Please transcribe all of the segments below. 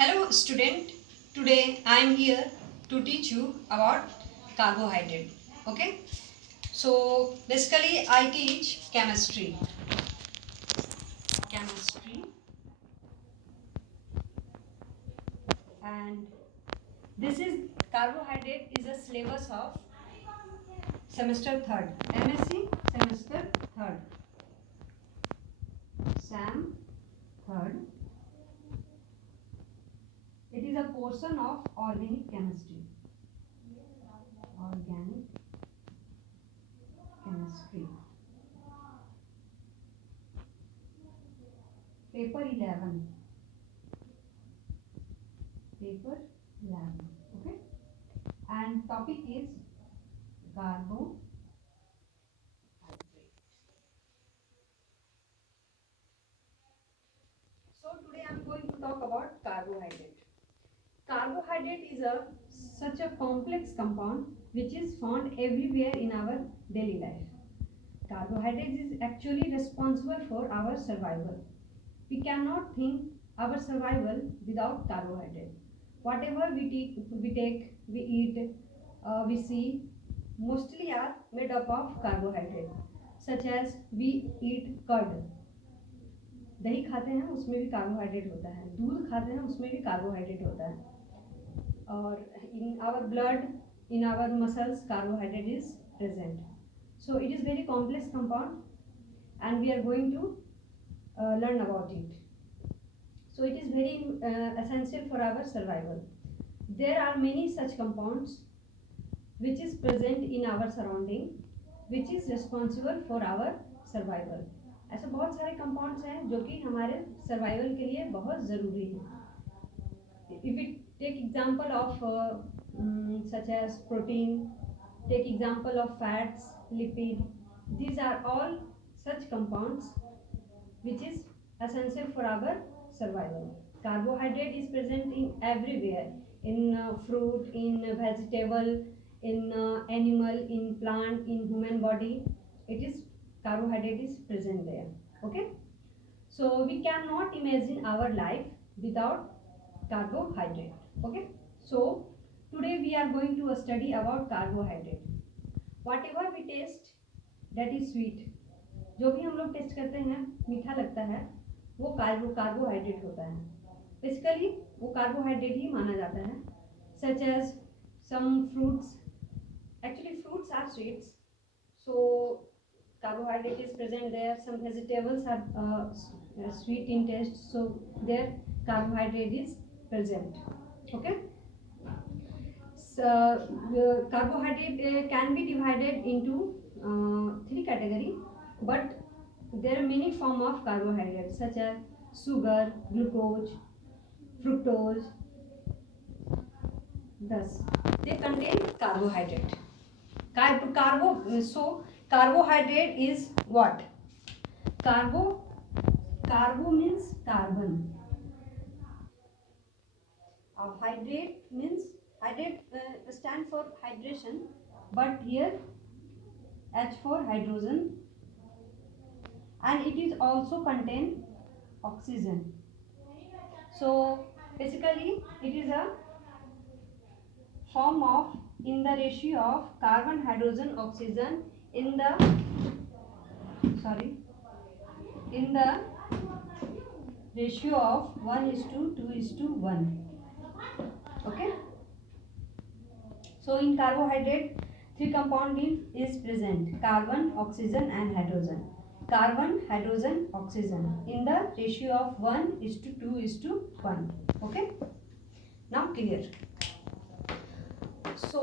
Hello student, today I am here to teach you about carbohydrate. Okay, so basically I teach chemistry and this is carbohydrate is a syllabus of semester 3rd, M.sc semester 3rd, SAM 3rd. It is a portion of organic chemistry. Paper 11. Okay, and topic is carbohydrate. So today I am going to talk about carbohydrate. Carbohydrate is such a complex compound which is found everywhere in our daily life. Carbohydrate is actually responsible for our survival. We cannot think our survival without carbohydrate. Whatever we take, we eat, we see, mostly are made up of carbohydrate. Such as we eat curd. दही खाते हैं उसमें भी carbohydrate होता है, दूध खाते हैं उसमें भी कार्बोहाइड्रेट होता है, और in our blood, in our muscles, carbohydrate is present. So it is very complex compound and we are going to learn about it. So it is very essential for our survival. There are many such compounds which is present in our surrounding, which is responsible for our survival. ऐसे बहुत सारे compounds हैं जो कि हमारे survival के लिए बहुत ज़रूरी हैं. If we take example of such as protein, take example of fats, lipid, these are all such compounds which is essential for our survival. Carbohydrate is present in everywhere, in fruit, in vegetable, in animal, in plant, in human body. It is carbohydrate is present there. Okay, so we cannot imagine our life without carbohydrate. Okay, so today we are going to study about carbohydrate. Whatever we taste, that is sweet. जो भी हम लोग test करते हैं मीठा लगता है वो कार्बोहाइड्रेट होता है. बेसिकली वो कार्बोहाइड्रेट ही माना जाता है. Such as some fruits, actually fruits are sweets, so carbohydrate is present there. Some vegetables are sweet in taste, so their carbohydrate is present. Okay, so carbohydrate can be divided into three category, but there are many form of carbohydrates such as sugar, glucose, fructose. Thus they contain carbohydrate. So carbohydrate is what? Carbo means carbon. Hydrate means stand for hydration, but here H for hydrogen, and it is also contain oxygen. So basically it is a form of in the ratio of carbon, hydrogen, oxygen in the ratio of 1:2:1. Okay, so in carbohydrate three compound is present: carbon, oxygen and hydrogen. Carbon, hydrogen, oxygen in the ratio of 1:2:1. Okay, now clear. So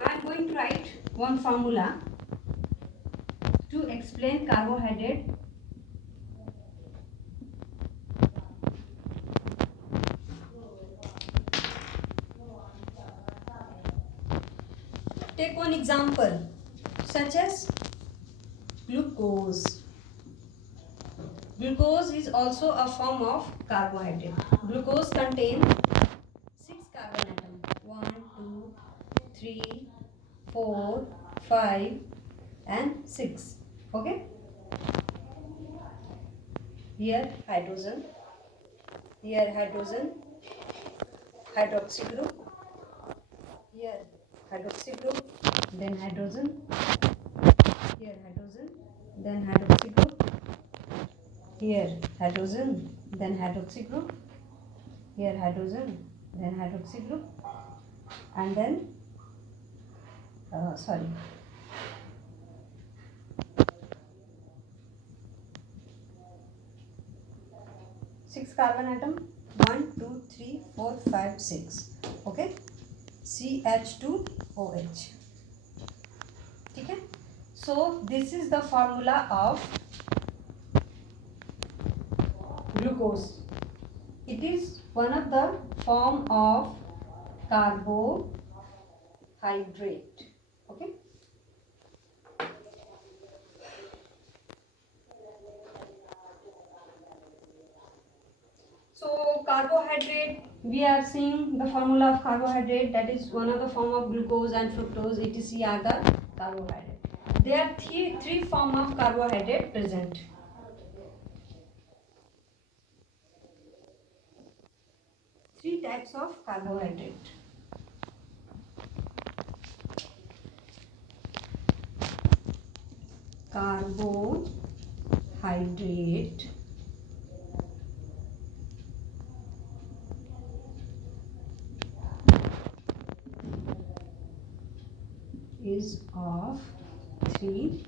I am going to write one formula to explain carbohydrate. Take one example such as glucose. Glucose is also a form of carbohydrate. Glucose contains 6 carbon atoms: 1, 2, 3, 4, 5 and 6. Okay, here hydrogen, hydroxy group, here hydroxy group, then hydrogen, here hydrogen, then hydroxy group, here hydrogen, then hydroxy group, here hydrogen, then hydroxy group, and then sorry, 6 carbon atom, 1 2 3 4 5 6, okay, CH2OH. ठीक है. So this is the formula of glucose. It is one of the form of carbohydrate, okay. So carbohydrate, we are seeing the formula of carbohydrate, that is one of the form of glucose and fructose etc. are the carbohydrate. There are three form of carbohydrate present. Three types of carbohydrate. Carbohydrate is of three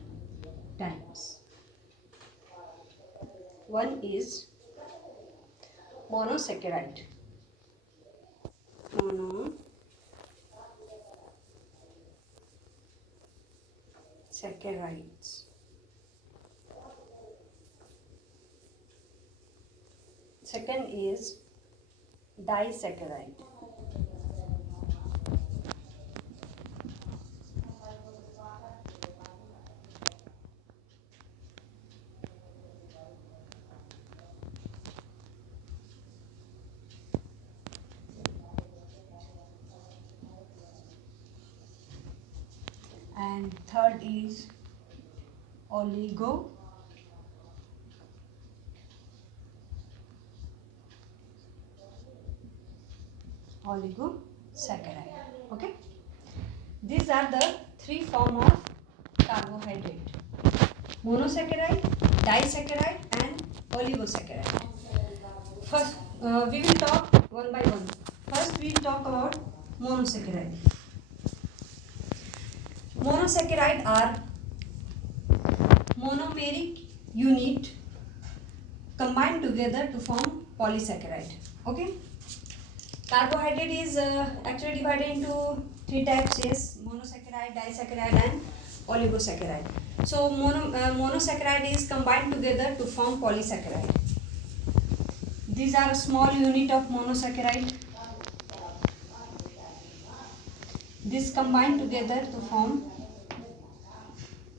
types. One is monosaccharide. Monosaccharides. Second is disaccharide. And third is oligosaccharide. Okay, these are the three form of carbohydrate: monosaccharide, disaccharide and oligosaccharide. First we will talk one by one. First we will talk about monosaccharide. Monosaccharide are monomeric unit combined together to form polysaccharide. Okay, carbohydrate is actually divided into three types: is monosaccharide, disaccharide and oligosaccharide. So monosaccharide is combined together to form polysaccharide. These are a small unit of monosaccharide. This combined together to form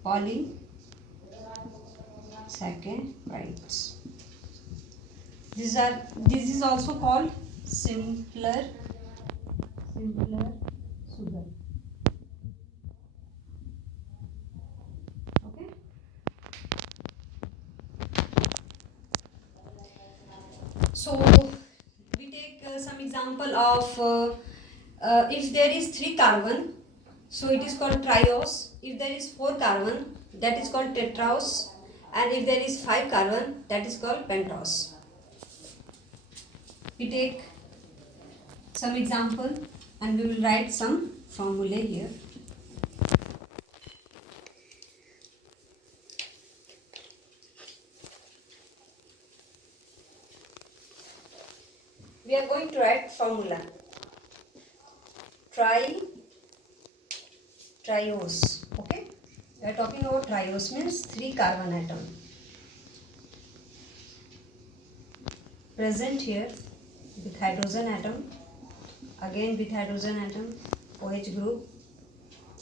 polysaccharides. This is also called simpler sugar. Okay. So we take some example of if there is 3 carbon, so it is called triose. If there is 4 carbon, that is called tetraose, and if there is 5 carbon, that is called pentose. We take some example and we will write some formulae here. We are going to write formula. Triose. Okay, we are talking about triose, means 3 carbon atom present here with hydrogen atom, again with hydrogen atom, OH group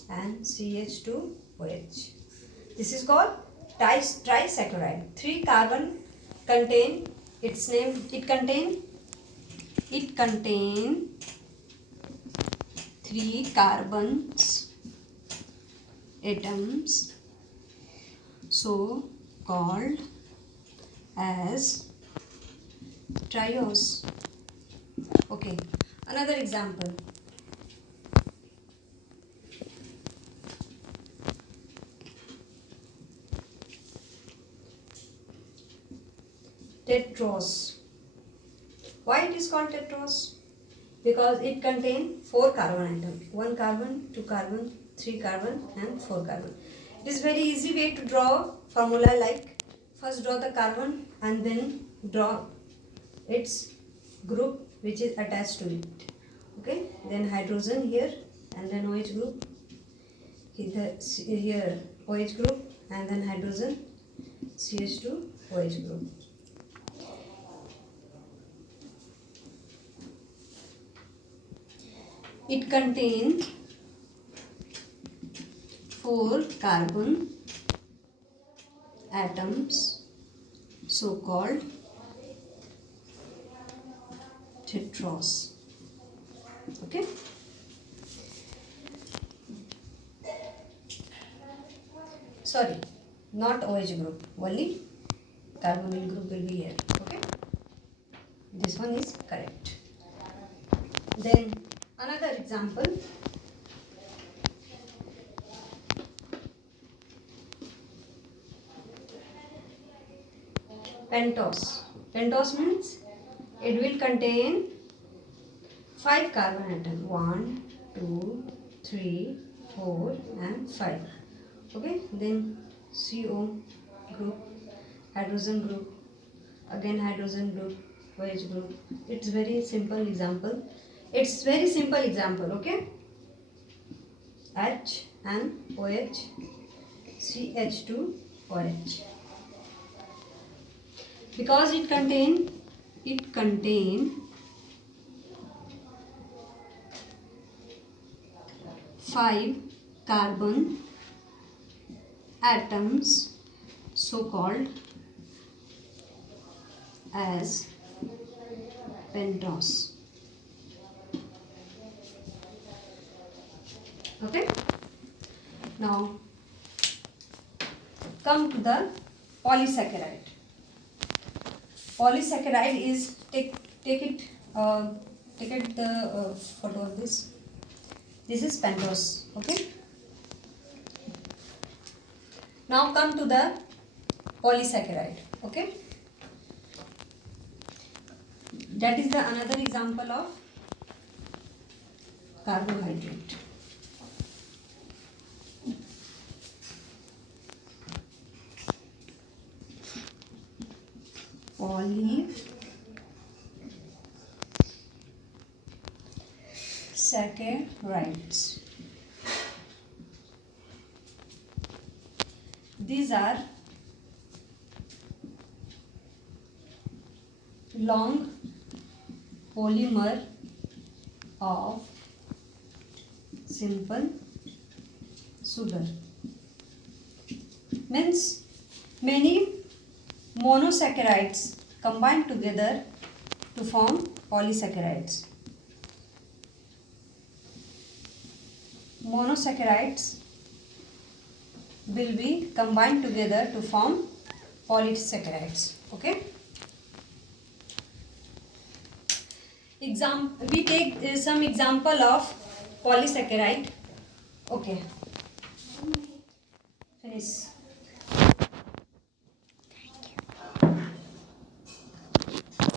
and CH2OH. This is called trisaccharide. 3 carbon contain, its name, it contain 3 carbons atoms, so called as triose. Okay, another example. Tetrose. Why it is called tetrose? Because it contains 4 carbon atoms. 1 carbon, 2 carbon, 3 carbon and 4 carbon. It is very easy way to draw formula, like first draw the carbon and then draw its group which is attached to it. Okay, then hydrogen here and then OH group. Here OH group and then hydrogen CH2 OH group. It contains 4 carbon atoms, so called tetrose. Okay. Sorry, not OH group, only carbonyl group will be here. Okay, this one is correct. Then another example. Pentose. Pentose means it will contain 5 carbon atoms. 1, 2, 3, 4 and 5. Okay, then CO group, hydrogen group, again hydrogen group, OH group. It's very simple example. Okay, H and OH, CH2 OH. Because it contain 5 carbon atoms, so called as pentose. Okay, now come to the polysaccharide. Polysaccharide is take it the photo of this. This is pentose. Okay. Now come to the polysaccharide. Okay. That is the another example of carbohydrate. Polysaccharides. These are long polymer of simple sugar. Means many monosaccharides combine together to form polysaccharides. Monosaccharides will be combined together to form polysaccharides. Okay. We take some example of polysaccharide. Okay. Finish.